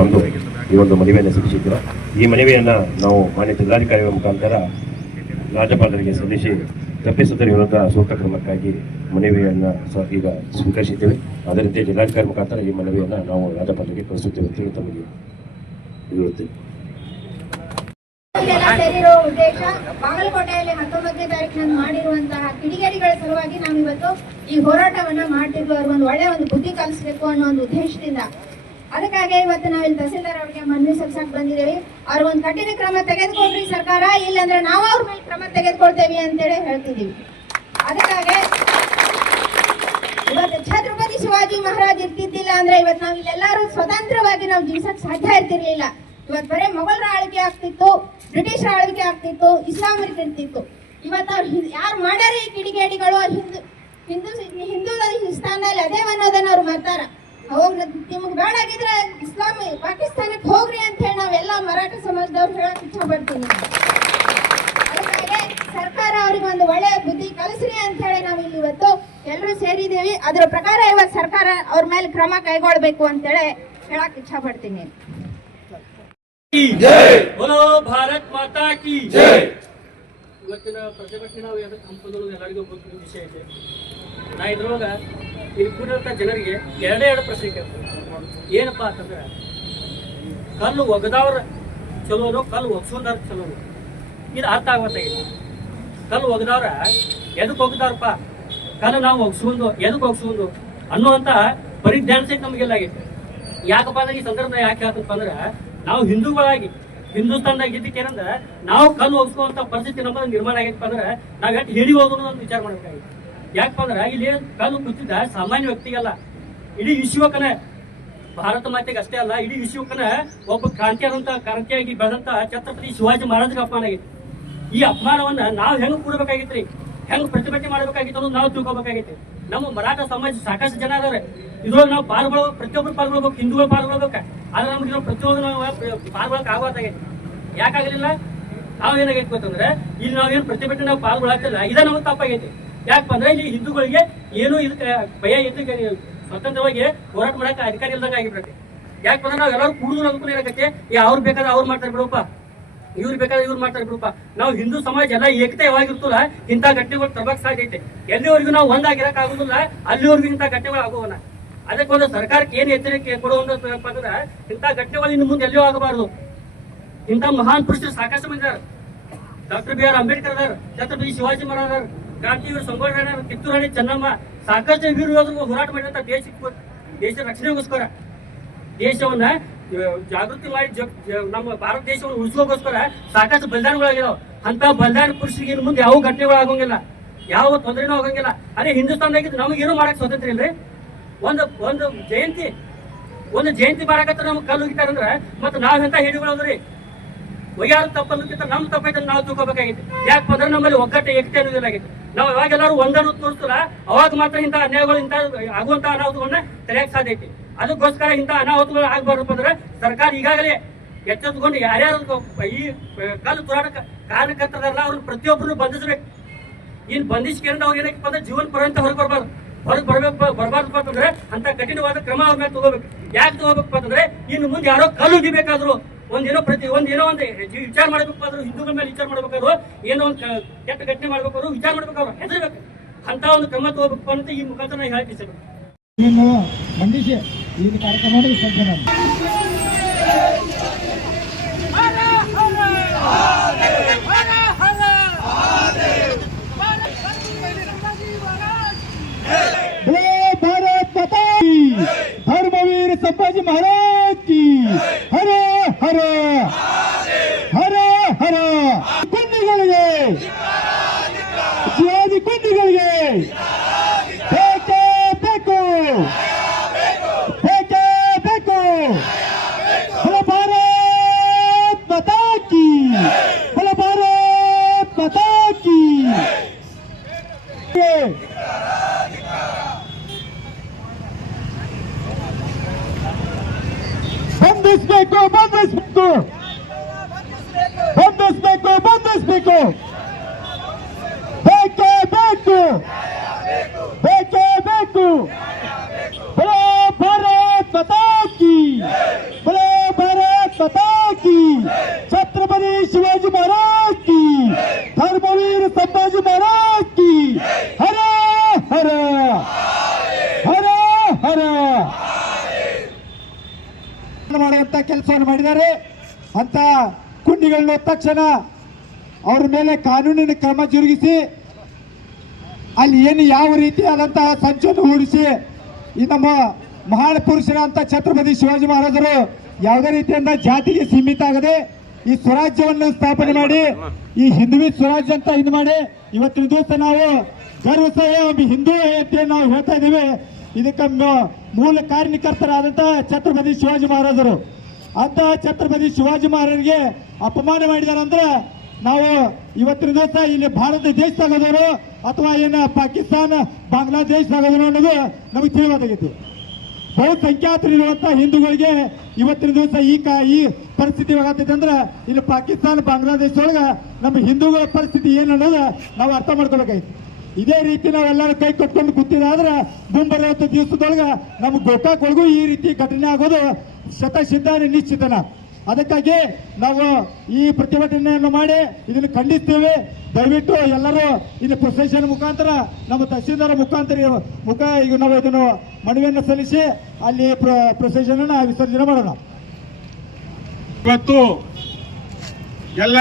ಬಂದು ಈ ಒಂದು ಮನವಿಯನ್ನು ಸಲ್ಲಿಸಿದ್ರು. ಈ ಮನವಿಯನ್ನು ನಾವು ಮಾನ್ಯ ಜಿಲ್ಲಾಧಿಕಾರಿಗಳ ಮುಖಾಂತರ ರಾಜ್ಯಪಾಲರಿಗೆ ಸಲ್ಲಿಸಿ ತಪ್ಪಿಸದರ ವಿರುದ್ಧ ಸೂಕ್ತ ಕ್ರಮಕ್ಕಾಗಿ ಮನವಿಯನ್ನು ಈಗ ಸ್ವೀಕರಿಸಿದ್ದೇವೆ. ಅದೇ ರೀತಿ ಜಿಲ್ಲಾಧಿಕಾರಿ ಮುಖಾಂತರ ಈ ಮನವಿಯನ್ನು ನಾವು ರಾಜ್ಯಪಾಲರಿಗೆ ಕಳಿಸುತ್ತೇವೆ ಅಂತ ಹೇಳಿ ತಮಗೆ ಹೇಳುತ್ತೇವೆ. ಸೇರಿರೋ ಉದ್ದೇಶ ಬಾಗಲಕೋಟೆಯಲ್ಲಿ 19ನೇ ತಾರೀಕಿನಂದು ಮಾಡಿರುವಂತಹ ಕಿಡಿಗೇಡಿಗಳ ಸಲುವಾಗಿ ನಾವು ಇವತ್ತು ಈ ಹೋರಾಟವನ್ನ ಮಾಡ್ತಿದ್ವಿ. ಅವ್ರಿಗೊಂದು ಒಳ್ಳೆ ಒಂದು ಬುದ್ಧಿ ಕಲಿಸಬೇಕು ಅನ್ನೋ ಒಂದು ಉದ್ದೇಶದಿಂದ. ಅದಕ್ಕಾಗಿ ಇವತ್ತು ನಾವಿಲ್ಲಿ ತಹಸೀಲ್ದಾರ್ ಅವರಿಗೆ ಮನವಿ ಸಲ್ಲಿಸಕ್ ಬಂದಿದ್ದೇವೆ. ಅವ್ರಿಗೊಂದು ಕಠಿಣ ಕ್ರಮ ತೆಗೆದುಕೊಳ್ರಿ ಸರ್ಕಾರ, ಇಲ್ಲಾಂದ್ರೆ ನಾವು ಅವ್ರ ಮೇಲೆ ಕ್ರಮ ತೆಗೆದುಕೊಳ್ತೇವೆ ಅಂತೇಳಿ ಹೇಳ್ತಿದ್ದೀವಿ. ಅದಕ್ಕಾಗಿ ಇವತ್ತು ಛತ್ರಪತಿ ಶಿವಾಜಿ ಮಹಾರಾಜ್ ಇರ್ತಿದ್ದಿಲ್ಲ ಅಂದ್ರೆ ಇವತ್ತು ನಾವು ಇಲ್ಲೆಲ್ಲರೂ ಸ್ವತಂತ್ರವಾಗಿ ನಾವು ಜೀವಿಸಕ್ ಸಾಧ್ಯ ಇರ್ತಿರ್ಲಿಲ್ಲ. ಇವತ್ತು ಬರೇ ಮೊಘಲರ ಆಳ್ವಿಕೆ ಆಗ್ತಿತ್ತು, ಬ್ರಿಟಿಷರ ಆಳ್ವಿಕೆ ಆಗ್ತಿತ್ತು, ಇಸ್ಲಾಮರಿಗೆ ಇರ್ತಿತ್ತು. ಇವತ್ತು ಅವ್ರು ಯಾರು ಮಾಡ್ಯಾರ ಈ ಕಿಡಿಗೇಡಿಗಳು ಹಿಂದೂ ಸ್ಥಾನದಲ್ಲಿ ಅದೇ ಅನ್ನೋದನ್ನ ಅವ್ರು ಮಾಡ್ತಾರ. ಹೋಗ್ ನಿಮ್ಗೆ ಬೇಡಾಗಿದ್ರೆ ಪಾಕಿಸ್ತಾನಕ್ಕೆ ಹೋಗ್ರಿ ಅಂತ ಹೇಳಿ ನಾವೆಲ್ಲ ಮರಾಠ ಸಮಾಜದವ್ರು ಹೇಳಕ್ ಇಚ್ಛೆ ಪಡ್ತೀನಿ. ಅದಕ್ಕಾಗಿ ಸರ್ಕಾರ ಅವ್ರಿಗೆ ಒಂದು ಒಳ್ಳೆಯ ಬುದ್ಧಿ ಕಲಿಸ್ರಿ ಅಂತ ಹೇಳಿ ನಾವು ಇಲ್ಲಿ ಇವತ್ತು ಎಲ್ಲರೂ ಸೇರಿದ್ದೀವಿ. ಅದರ ಪ್ರಕಾರ ಇವತ್ತು ಸರ್ಕಾರ ಅವ್ರ ಮೇಲೆ ಕ್ರಮ ಕೈಗೊಳ್ಬೇಕು ಅಂತೇಳಿ ಹೇಳಕ್ ಇಚ್ಛೆ ಪಡ್ತೀನಿ. बोलो भारत माता की ಇವತ್ತಿನ ಪ್ರತಿಭಟನೆ ನಾವು ಎದಕ್ಕೆ ಹಮ್ಮಿಕೊಳ್ಳೋದು ಎಲ್ಲರಿಗೂ ಗೊತ್ತಿರೋ ವಿಷಯ ಇದೆ. ನಾ ಇದ್ರೊಳಗ ಇಲ್ಲಿ ಕೂಡಿರಂಥ ಜನರಿಗೆ ಎರಡು ಪ್ರಶ್ನೆ ಕೇಳ್ತಾರೆ. ಏನಪ್ಪಾ ಅಂತಂದ್ರೆ, ಕಲ್ಲು ಒಗದವ್ರ ಚಲೋನು ಕಲ್ಲು ಒಗ್ಸೋದವ್ರ ಚಲೋನು, ಇದು ಅರ್ಥ ಆಗತ್ತಾಗಿಲ್ಲ. ಕಲ್ಲು ಒಗದವ್ರ ಎದಕ್ಕೆ ಒಗದವ್ರಪ್ಪ, ಕಲ್ಲು ನಾವು ಒಗ್ಸ್ಕೊಂಡು ಎದಕ್ಕೆ ಒಗ್ಸ್ಕೊಂಡು ಅನ್ನುವಂತ ಪರಿಜ್ಞಾನ ಸಹಿತ ನಮಗೆಲ್ಲ ಆಗೈತೆ. ಯಾಕಪ್ಪ ಅಂದ್ರೆ ಈ ಸಂದರ್ಭ ಯಾಕೆ ಹೇಳ್ತಪ್ಪ ಅಂದ್ರೆ, ನಾವು ಹಿಂದೂಗಳಾಗಿ ಹಿಂದೂಸ್ತಾನದಾಗ ಇದ್ದಕ್ಕೆ ಏನಂದ್ರೆ ನಾವು ಕಲ್ಲು ಹೋಗಿಸುವಂತ ಪರಿಸ್ಥಿತಿ ನಮ್ಮದು ನಿರ್ಮಾಣ ಆಗೈತಪ್ಪ ಅಂದ್ರೆ ನಾವ್ ಎಷ್ಟು ಹೇಳಿ ಹೋಗೋದು ಅಂತ ವಿಚಾರ ಮಾಡ್ಬೇಕಾಗಿತ್ತು. ಯಾಕಪ್ಪ ಅಂದ್ರೆ ಇಲ್ಲಿ ಕಲ್ಲು ಕೂತಿದ್ದ ಸಾಮಾನ್ಯ ವ್ಯಕ್ತಿಗಲ್ಲ, ಇಡೀ ವಿಶ್ವಕನ, ಭಾರತ ಮಾತೆಗೆ ಅಷ್ಟೇ ಅಲ್ಲ ಇಡೀ ವಿಶ್ವಕನ ಒಬ್ಬ ಕ್ರಾಂತಿಯಾಗಿ ಬೆಳೆದಂತ ಛತ್ರಪತಿ ಶಿವಾಜಿ ಮಹಾರಾಜರಿಗೆ ಅಪಮಾನ ಆಗೈತಿ. ಈ ಅಪಮಾನವನ್ನ ನಾವು ಹೆಂಗ್ ಕೂಡಬೇಕಾಗಿತ್ರಿ, ಹೆಂಗ್ ಪ್ರತಿಭಟನೆ ಮಾಡಬೇಕಾಗಿತ್ತು ಅನ್ನೋದು ನಾವು ತಿಳ್ಕೊಬೇಕಾಗೈತಿ. ನಮ್ಮ ಮರಾಠ ಸಮಾಜ ಸಾಕಷ್ಟು ಜನ ಅದಾರೆ, ಇದ್ರೊಳಗೆ ನಾವು ಪಾಲ್ಗೊಳ್ಬೇಕು, ಪ್ರತಿಯೊಬ್ಬರು ಪಾಲ್ಗೊಳ್ಬೇಕು, ಹಿಂದೂಗಳು ಪಾಲ್ಗೊಳ್ಬೇಕ. ಆದ್ರೆ ನಮ್ಗೆ ಪ್ರತಿಯೊಂದು ನಾವು ಪಾಲ್ಗೊಳಕ್ ಆಗೋದಾಗೈತಿ. ಯಾಕಾಗಲಿಲ್ಲ, ನಾವ್ ಏನಾಗೈತಿ ಗೊತ್ತಂದ್ರೆ ಇಲ್ಲಿ ನಾವೇನು ಪ್ರತಿಭಟನೆ ನಾವು ಪಾಲ್ಗೊಳ್ಳಾಗ್ತಿಲ್ಲ, ಇದೇ ನಮಗೆ ತಪ್ಪಾಗೈತಿ. ಯಾಕಪ್ಪ ಅಂದ್ರೆ ಇಲ್ಲಿ ಹಿಂದೂಗಳಿಗೆ ಏನು ಇದಕ್ಕೆ ಭಯ ಇದ್ದಕ್ಕೆ ಸ್ವತಂತ್ರವಾಗಿ ಹೋರಾಟ ಮಾಡಕ್ಕೆ ಅಧಿಕಾರ ಇಲ್ದಂಗ ಆಗಿಬಿಡತ್ತೆ. ಯಾಕಂದ್ರೆ ನಾವ್ ಎಲ್ಲರೂ ಕೂಡುದು ಅನುಕೂಲ ಏನಾಗತ್ತೆ, ಅವ್ರು ಬೇಕಾದ್ರೆ ಅವ್ರು ಮಾಡ್ತಾರೆ ಬಿಡಪ್ಪ, ಇವ್ರು ಬೇಕಾದ್ರೆ ಇವ್ರು ಮಾಡ್ತಾರೆ ಬಿಡಪ್ಪ. ನಾವು ಹಿಂದೂ ಸಮಾಜ ಎಲ್ಲ ಏಕತೆ ಯಾವಾಗಿರ್ತಲ್ಲ ಇಂಥ ಘಟನೆಗಳು ತರಬಕ್ ಸಾಧ್ಯ ಐತೆ. ಎಲ್ಲಿವರೆಗೂ ನಾವು ಒಂದಾಗಿರಕ್ ಆಗುದಿಲ್ಲ ಅಲ್ಲಿವರೆಗೂ ಇಂಥ ಘಟನೆಗಳು ಆಗೋವನ. ಅದಕ್ಕೊಂದು ಸರ್ಕಾರಕ್ಕೆ ಏನು ಎಚ್ಚರಿಕೆ ಕೊಡುವಂತಪ್ಪ ಅಂದ್ರೆ, ಇಂಥ ಘಟನೆಗಳು ಇನ್ನು ಮುಂದೆ ಎಲ್ಲಿಯೂ ಆಗಬಾರದು. ಇಂಥ ಮಹಾನ್ ಪುರುಷರು ಸಾಕಷ್ಟು ಮಂದಿ ಇದಾರೆ. ಡಾಕ್ಟರ್ ಬಿ ಆರ್ ಅಂಬೇಡ್ಕರ್ ಅದಾರ, ಛತ್ರಪತಿ ಶಿವಾಜಿ ಮಹಾರಾಜ್, ಕ್ರಾಂತಿವೀರ ಸಂಗೊಳ್ಳಿ ಕಿತ್ತೂರು ರಾಣಿ ಚೆನ್ನಮ್ಮ, ಸಾಕಷ್ಟು ವೀರ ಯೋಧರು ಹೋರಾಟ ಮಾಡಿದಂತ ದೇಶ ರಕ್ಷಣೆಗೋಸ್ಕರ, ದೇಶವನ್ನ ಜಾಗೃತಿ ಮಾಡಿ ನಮ್ಮ ಭಾರತ ದೇಶವನ್ನು ಉಳಿಸೋಗೋಸ್ಕರ ಸಾಕಷ್ಟು ಬಲಿದಾನಗಳಾಗಿದಾವ. ಅಂತ ಬಲಿದಾನ ಪುರುಷರಿಗೆ ಇನ್ನು ಮುಂದೆ ಯಾವ ಘಟನೆಗಳು ಆಗೋಂಗಿಲ್ಲ, ಯಾವ ತೊಂದರೆನೂ ಆಗಂಗಿಲ್ಲ. ಅದೇ ಹಿಂದೂಸ್ತಾನದಾಗಿದ್ದು ನಮಗೇನು ಮಾಡಕ್ ಸ್ವಾತಂತ್ರ್ಯ ಇಲ್ರಿ. ಒಂದು ಜಯಂತಿ ಮಾಡಕತ್ತ ನಮ್ಗೆ ಕಲ್ಲು ಹೋಗಿತಾರಂದ್ರೆ ಮತ್ತೆ ನಾವೆಂತ ಹೇಳಿಗಳದ್ರಿ, ಒಯ್ಯಾರು ತಪ್ಪಲ್ಲಕ್ಕಿಂತ ನಮ್ ತಪ್ಪೈತೆ ನಾವು ತಿಳ್ಕೊಬೇಕಾಗಿತ್ತು. ಯಾಕಪ್ಪ ಅಂದ್ರೆ ನಮ್ಮಲ್ಲಿ ಒಗ್ಗಟ್ಟು ಏಕತೆ ಅನ್ನೋದಿಲ್ಲಾಗಿತ್ತು. ನಾವು ಯಾವಾಗೆಲ್ಲರೂ ಒಂದನ್ನು ತೋರಿಸ್ತಲ್ಲ ಅವಾಗ ಮಾತ್ರ ಇಂಥ ಅನ್ಯಾಯಗಳು ಇಂಥ ಆಗುವಂತ ಅನಾಹುತಗಳನ್ನ ತಡೆಯಕ್ ಸಾಧ್ಯ ಐತಿ. ಅದಕ್ಕೋಸ್ಕರ ಇಂಥ ಅನಾಹುತಗಳು ಆಗ್ಬಾರ್ದಪ್ಪ ಅಂದ್ರೆ ಸರ್ಕಾರ ಈಗಾಗಲೇ ಎಚ್ಚೆತ್ತುಕೊಂಡು ಯಾರ್ಯಾರು ಈ ಕಲ್ಲು ಹೋರಾಟ ಕಾರ್ಯಕರ್ತರಲ್ಲ ಅವ್ರನ್ನ ಪ್ರತಿಯೊಬ್ಬರನ್ನು ಬಂಧಿಸ್ಬೇಕು. ಇನ್ ಬಂಧಿಸ್ಕೊಂಡು ಅವ್ರು ಏನಕ್ಕೆ ಅಂದ್ರೆ ಜೀವನ ಪರ್ಯಂತ ಹೊರಗೆ ಬರ್ಬಾರ್ದಪ್ಪ ಅಂತಂದ್ರೆ ಅಂತ ಕಠಿಣವಾದ ಕ್ರಮ ಅವ್ರ ಮೇಲೆ ತಗೋಬೇಕು. ಯಾಕೆ ತಗೋಬೇಕಪ್ಪ ಅಂತಂದ್ರೆ ಇನ್ನು ಮುಂದೆ ಯಾರೋ ಕಲ್ಲು ಹಿಡಿಬೇಕಾದ್ರು ಒಂದೇನೋ ಒಂದು ವಿಚಾರ ಮಾಡ್ಬೇಕಾದ್ರು, ಹಿಂದೂಗಳ ಮೇಲೆ ವಿಚಾರ ಮಾಡ್ಬೇಕಾದ್ರು, ಏನೋ ಒಂದು ಕೆಟ್ಟ ಘಟನೆ ಮಾಡ್ಬೇಕಾದ್ರು ವಿಚಾರ ಮಾಡ್ಬೇಕಾದ್ರು ಹೆದರ್ಬೇಕು. ಅಂತ ಒಂದು ಕ್ರಮ ತಗೋಬೇಕು ಅಂತ ಈ ಮುಖಾಂತರ ನಾನು ಹೇಳ್ತೀನಿ. ಮಂಡಿಸಿ ಈ ಕಾರ್ಯಕ್ರಮ धर्मवीर संभाजी महाराज की हर हर हर हर कुंडिಗಳಿಗೆ ಶಿವಾಜಿ ಕುಂಡಿಗಳಿಗೆ ಬೇಕೇ ಬೇಕು, ಬೇಕೇ ಬೇಕು. ಬಲ ಭಾರತ್ ಮಾತಾ ಕಿ, ಬಲ ಭಾರತ್ ಮಾತಾ ಕಿ. ಬಂಧಿಸಬೇಕು, ಬಂಧಿಸಬೇಕು, ಬಂಧಿಸಬೇಕು, ಬಂಧಿಸಬೇಕು. ಬೇಕೇ ಬೇಕು, ಬೇಕೇ ಬೇಕು. ಬಲ ಭಾರತ್ ಮಾತಾ ಕಿ, ಬಲ माता की, छत्रपति शिवाजी महाराज की, धर्मवीर संभाजी महाराज की, हर हर हर हर ಮಾಡುವಂತ ಕೆಲಸವನ್ನು ಮಾಡಿದ್ದಾರೆ. ಅಂತ ಕುಂಡಿಗಳನ್ನ ತಕ್ಷಣ ಅವ್ರ ಮೇಲೆ ಕಾನೂನಿನ ಕ್ರಮ ಜರುಗಿಸಿ ಅಲ್ಲಿ ಏನು ಯಾವ ರೀತಿಯಾದಂತಹ ಸಂಚನ್ನು ಹೂಡಿಸಿ ಈ ನಮ್ಮ ಮಹಾನ್ ಪುರುಷರಂತ ಛತ್ರಪತಿ ಶಿವಾಜಿ ಮಹಾರಾಜರು ಯಾವುದೇ ರೀತಿಯಿಂದ ಜಾತಿಗೆ ಸೀಮಿತ ಆಗದೆ ಈ ಸ್ವರಾಜ್ಯವನ್ನು ಸ್ಥಾಪನೆ ಮಾಡಿ ಈ ಹಿಂದುವಿ ಸ್ವರಾಜ್ಯ ಅಂತ ಇದು ಮಾಡಿ ಇವತ್ತಿನ ದಿವಸ ನಾವು ಗರ್ವ ಸಹ ಹಿಂದೂ ಅಂತ ನಾವು ಹೇಳ್ತಾ ಇದ್ದೀವಿ. ಇದಕ್ಕೆ ಮೂಲ ಕಾರಣಕರ್ತರಾದಂತಹ ಛತ್ರಪತಿ ಶಿವಾಜಿ ಮಹಾರಾಜರು. ಅಂತ ಛತ್ರಪತಿ ಶಿವಾಜಿ ಮಹಾರಾಜರಿಗೆ ಅಪಮಾನ ಮಾಡಿದಾರಂದ್ರೆ ನಾವು ಇವತ್ತಿನ ದಿವಸ ಇಲ್ಲಿ ಭಾರತ ದೇಶದಾಗದವರು ಅಥವಾ ಏನು ಪಾಕಿಸ್ತಾನ ಬಾಂಗ್ಲಾದೇಶದಾಗದವರು ಅನ್ನೋದು ನಮಗೆ ತಿಳಿಯೋದಾಗಿತ್ತು. ಬಹುಸಂಖ್ಯಾತರಿರುವಂತಹ ಹಿಂದೂಗಳಿಗೆ ಇವತ್ತಿನ ದಿವಸ ಈ ಪರಿಸ್ಥಿತಿ ಆಗತ್ತೈತೆ ಅಂದ್ರೆ ಇಲ್ಲಿ ಪಾಕಿಸ್ತಾನ ಬಾಂಗ್ಲಾದೇಶದೊಳಗೆ ನಮ್ಮ ಹಿಂದೂಗಳ ಪರಿಸ್ಥಿತಿ ಏನು ಅನ್ನೋದು ನಾವು ಅರ್ಥ ಮಾಡ್ಕೋಬೇಕಾಯ್ತು. ಇದೇ ರೀತಿ ನಾವೆಲ್ಲರೂ ಕೈ ಕಟ್ಕೊಂಡು ಕೂತಿದಾದ್ರೆ ಮುಂಬರುವಂತ ದಿವಸದೊಳಗೆ ನಮ್ಮ ಗೋಕಾಕ್ ಒಳಗೂ ಈ ರೀತಿ ಘಟನೆ ಆಗೋದು ಶತಸಿದ್ಧ ನಿಶ್ಚಿತನ. ಅದಕ್ಕಾಗಿ ನಾವು ಈ ಪ್ರತಿಭಟನೆಯನ್ನು ಮಾಡಿ ಇದನ್ನು ಖಂಡಿಸ್ತೇವೆ. ದಯವಿಟ್ಟು ಎಲ್ಲರೂ ಇದು ಪ್ರೊಸೆಷನ್ ಮುಖಾಂತರ ನಮ್ಮ ತಹಸೀಲ್ದಾರ್ ಮುಖಾಂತರ ಈಗ ನಾವು ಇದನ್ನು ಮನವಿಯನ್ನು ಸಲ್ಲಿಸಿ ಅಲ್ಲಿ ಪ್ರೊಸೆಷನ್ ಅನ್ನು ವಿಸರ್ಜನೆ ಮಾಡೋಣ. ಇವತ್ತು ಎಲ್ಲ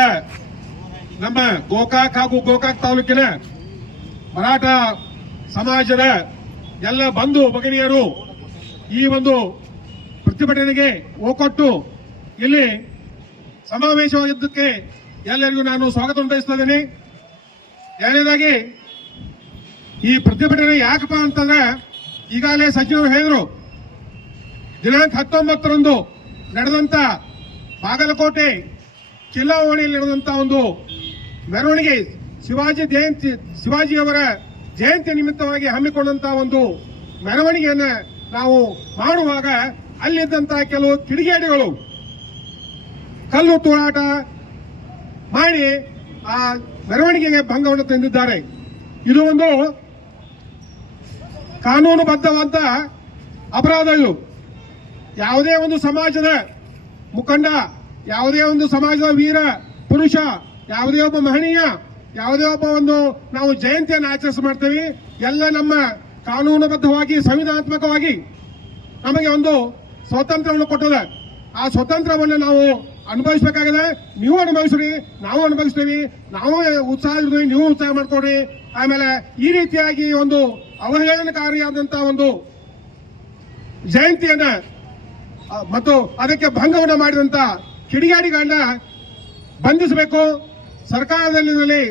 ನಮ್ಮ ಗೋಕಾಕ್ ಹಾಗೂ ಗೋಕಾಕ್ ತಾಲೂಕಿನ ಮರಾಠ ಸಮಾಜದ ಎಲ್ಲ ಬಂಧು ಭಗಿನಿಯರು ಈ ಒಂದು ಪ್ರತಿಭಟನೆಗೆ ಒಕ್ಕೊಟ್ಟು ಇಲ್ಲಿ ಸಮಾವೇಶವಾಗಿದ್ದಕ್ಕೆ ಎಲ್ಲರಿಗೂ ನಾನು ಸ್ವಾಗತವನ್ನು ಬಯಸ್ತಾ ಇದ್ದೀನಿ. ಎರಡನೇದಾಗಿ ಈ ಪ್ರತಿಭಟನೆ ಯಾಕಪ್ಪ ಅಂತಂದ್ರೆ ಈಗಾಗಲೇ ಸಚಿವರು ಹೇಳಿದ್ರು, ದಿನಾಂಕ 19ರಂದು ನಡೆದಂತ ಬಾಗಲಕೋಟೆ ಚಿಲ್ಲಾವಣಿಯಲ್ಲಿ ನಡೆದಂತ ಒಂದು ಮೆರವಣಿಗೆ ಶಿವಾಜಿಯವರ ಜಯಂತಿ ನಿಮಿತ್ತವಾಗಿ ಹಮ್ಮಿಕೊಂಡಂತಹ ಒಂದು ಮೆರವಣಿಗೆಯನ್ನ ನಾವು ಮಾಡುವಾಗ ಅಲ್ಲಿದ್ದಂತಹ ಕೆಲವು ಕಿಡಿಗೇಡಿಗಳು ಕಲ್ಲು ತೂರಾಟ ಮಾಡಿ ಆ ಮೆರವಣಿಗೆಗೆ ಭಂಗವನ್ನು ತಂದಿದ್ದಾರೆ. ಇದು ಒಂದು ಕಾನೂನುಬದ್ಧವಾದ ಅಪರಾಧ. ಇದು ಯಾವುದೇ ಒಂದು ಸಮಾಜದ ಮುಖಂಡ, ಯಾವುದೇ ಒಂದು ಸಮಾಜದ ವೀರ ಪುರುಷ, ಯಾವುದೇ ಒಬ್ಬ ಮಹನೀಯ, ಯಾವುದೇ ಒಬ್ಬ ಒಂದು ನಾವು ಜಯಂತಿಯನ್ನು ಆಚರಿಸಿ ಮಾಡ್ತೇವೆ. ಎಲ್ಲ ನಮ್ಮ ಕಾನೂನುಬದ್ಧವಾಗಿ ಸಂವಿಧಾನಾತ್ಮಕವಾಗಿ ನಮಗೆ ಒಂದು ಸ್ವಾತಂತ್ರ್ಯವನ್ನು ಕೊಟ್ಟದೆ. ಆ ಸ್ವಾತಂತ್ರ್ಯವನ್ನು ನಾವು ಅನುಭವಿಸಬೇಕಾಗಿದೆ. ನೀವು ಅನುಭವಿಸ್ರಿ, ನಾವು ಅನುಭವಿಸ್ತೀವಿ. ನಾವು ಉತ್ಸಾಹ ಇರ್ತೀವಿ, ನೀವು ಉತ್ಸಾಹ ಮಾಡ್ಕೊಡ್ರಿ. ಆಮೇಲೆ ಈ ರೀತಿಯಾಗಿ ಒಂದು ಅವಹೇಳನಕಾರಿಯಾದಂತಹ ಒಂದು ಜಯಂತಿಯನ್ನ ಮತ್ತು ಅದಕ್ಕೆ ಭಂಗವನ್ನು ಮಾಡಿದಂತ ಕಿಡಿಗಾಡಿಗಳನ್ನ ಬಂಧಿಸಬೇಕು. ಸರ್ಕಾರದಲ್ಲಿ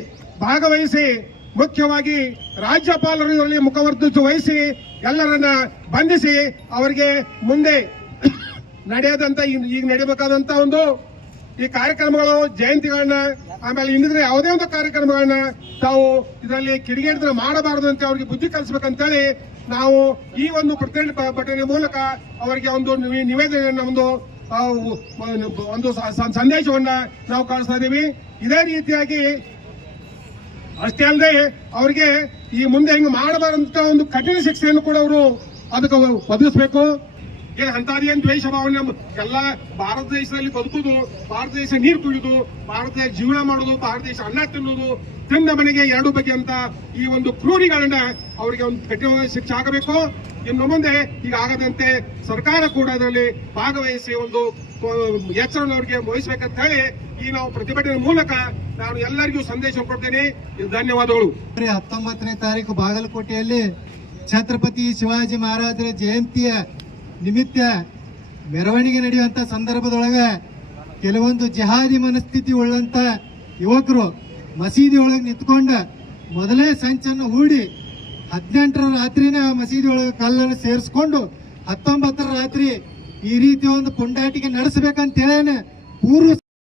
ಭಾಗವಹಿಸಿ, ಮುಖ್ಯವಾಗಿ ರಾಜ್ಯಪಾಲರು ಇದರಲ್ಲಿ ಮುಖವರ್ಧಿಸಿ ವಹಿಸಿ ಎಲ್ಲರನ್ನ ಬಂಧಿಸಿ ಅವರಿಗೆ ಮುಂದೆ ನಡೆಯದಂತ ಈಗ ನಡೆಯಬೇಕಾದಂತ ಒಂದು ಈ ಕಾರ್ಯಕ್ರಮಗಳು, ಜಯಂತಿಗಳನ್ನ, ಆಮೇಲೆ ಇನ್ನಿದ್ರೆ ಯಾವುದೇ ಒಂದು ಕಾರ್ಯಕ್ರಮಗಳನ್ನ ತಾವು ಇದರಲ್ಲಿ ಕಿಡಿಗೇಡಿದ್ರೆ ಮಾಡಬಾರದು ಅಂತ ಅವರಿಗೆ ಬುದ್ಧಿ ಕಲಿಸಬೇಕಂತೇಳಿ ನಾವು ಈ ಒಂದು ಪ್ರತಿಭಟನೆ ಮೂಲಕ ಅವರಿಗೆ ಒಂದು ನಿವೇದನೆಯನ್ನ ಒಂದು ಸಂದೇಶವನ್ನ ನಾವು ಕಳಿಸ್ತಾ ಇದ್ದೀವಿ. ಇದೇ ರೀತಿಯಾಗಿ ಅಷ್ಟೇ ಅಲ್ಲದೆ ಅವರಿಗೆ ಈ ಮುಂದೆ ಹಿಂಗೆ ಮಾಡಬಾರಂತ ಒಂದು ಕಠಿಣ ಶಿಕ್ಷೆಯನ್ನು ಕೂಡ ಅವರು ಅದಕ್ಕೆ ಒದಗಿಸಬೇಕು. ಅಂತದೇನು ದ್ವೇಷ ಭಾವನೆ ಎಲ್ಲ ಭಾರತ ದೇಶದಲ್ಲಿ ಬದುಕುದು, ಭಾರತ ದೇಶ ನೀರು ಕುಡಿಯುದು, ಭಾರತ ದೇಶ ಜೀವನ ಮಾಡುದು, ಭಾರತ ದೇಶ ಅನ್ನ ತಿನ್ನುವುದು, ತಿಂದ ಮನೆಗೆ ಎರಡು ಬಗೆ ಅಂತ ಈ ಒಂದು ಕ್ರೂರಿಗಳನ್ನ ಅವರಿಗೆ ಒಂದು ಕಠಿಣ ಶಿಕ್ಷೆ ಆಗಬೇಕು. ಇನ್ನು ಮುಂದೆ ಈಗ ಆಗದಂತೆ ಸರ್ಕಾರ ಕೂಡ ಅದರಲ್ಲಿ ಭಾಗವಹಿಸಿ ಒಂದು ಎಚ್ಚರವನ್ನು ಅವರಿಗೆ ವಹಿಸಬೇಕಂತ ಹೇಳಿ ಈ ನಾವು ಪ್ರತಿಭಟನೆ ಮೂಲಕ ನಾನು ಎಲ್ಲರಿಗೂ ಸಂದೇಶ ಕೊಡ್ತೇನೆ. ಧನ್ಯವಾದಗಳು. 19ನೇ ತಾರೀಕು ಬಾಗಲಕೋಟೆಯಲ್ಲಿ ಛತ್ರಪತಿ ಶಿವಾಜಿ ಮಹಾರಾಜರ ಜಯಂತಿಯ ನಿಮಿತ್ತ ಮೆರವಣಿಗೆ ನಡೆಯುವಂತ ಸಂದರ್ಭದೊಳಗೆ ಕೆಲವೊಂದು ಜಿಹಾದಿ ಮನಸ್ಥಿತಿ ಉಳ್ಳಂತ ಯುವಕರು ಮಸೀದಿ ಒಳಗೆ ನಿಂತ್ಕೊಂಡ ಮೊದಲೇ ಸಂಚನ್ನು ಹೂಡಿ 18ರ ರಾತ್ರಿನೇ ಮಸೀದಿ ಒಳಗೆ ಕಲ್ಲನ್ನು ಸೇರಿಸ್ಕೊಂಡು 19ರ ರಾತ್ರಿ ಈ ರೀತಿ ಒಂದು ಪುಂಡಾಟಿಕೆ ನಡೆಸಬೇಕಂತ ಹೇಳೇನೆ ಪೂರ್ವ